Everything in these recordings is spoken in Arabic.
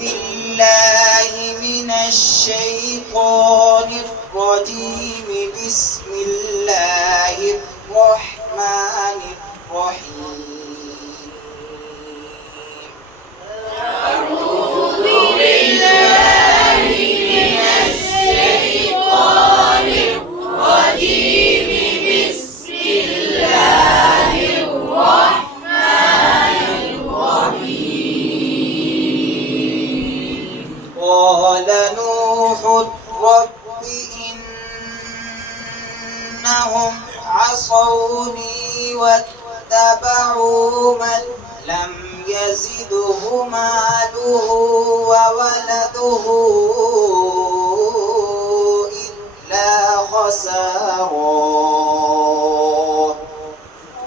بالله من الشيطان الرجيم. بسم الله الرحمن الرحيم. أعوذ بالله من الشيطان الرجيم. بسم الله الرحمن الرحيم. قال نوح رب إنهم عصوني واتبعوا من لم يزده ماله وولده إلا خسارا.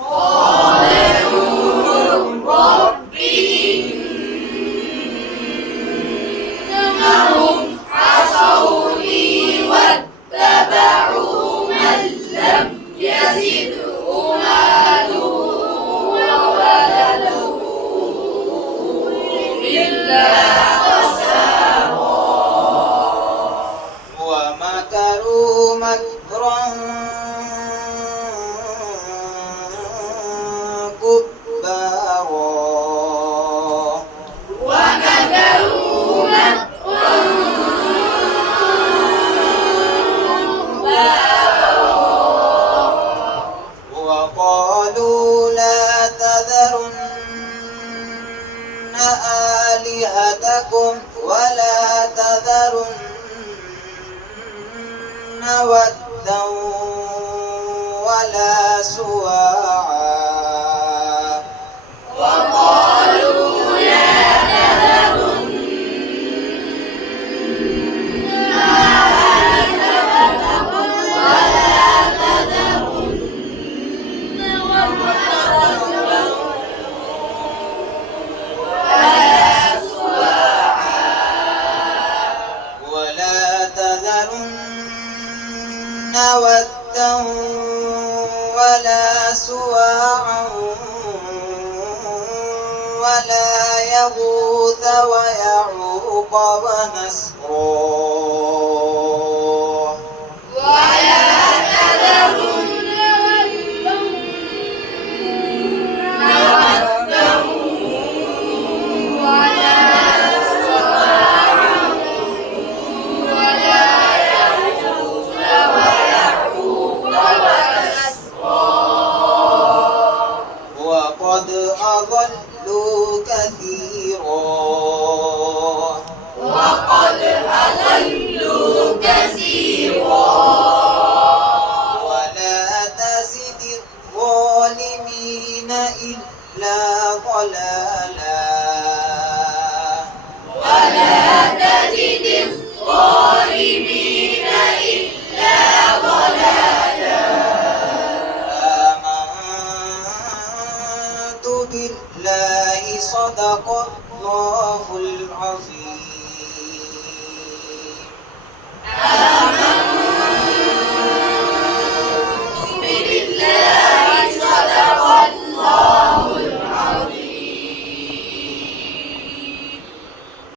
قال نوح رب إنهم عصوني واتبعوا من لم يزده ماله وولده إلا خسارا. ومكروا مكرا كبارا. ومكروا مكرا كبارا. وقالوا لا تذرن آلهتكم ولا تذرن ودا ولا سواعا. وقالوا لا تذرن آلهتكم ولا تذرن ودا ولا سواعا. ولا تذرن ودا ولا سواعا ولا يغوث ويعوق ونسرا. ولا تذرن ودا ولا سواعا ولا يغوث ويعوق ونسرا. وقد أضلوا كثيرا. وقد أضلوا كثيرا. ولا تزد الظالمين إلا ضلالا. ولا تزد الظالمين إلا ضلالا. آمنت بالله صدق الله العظيم.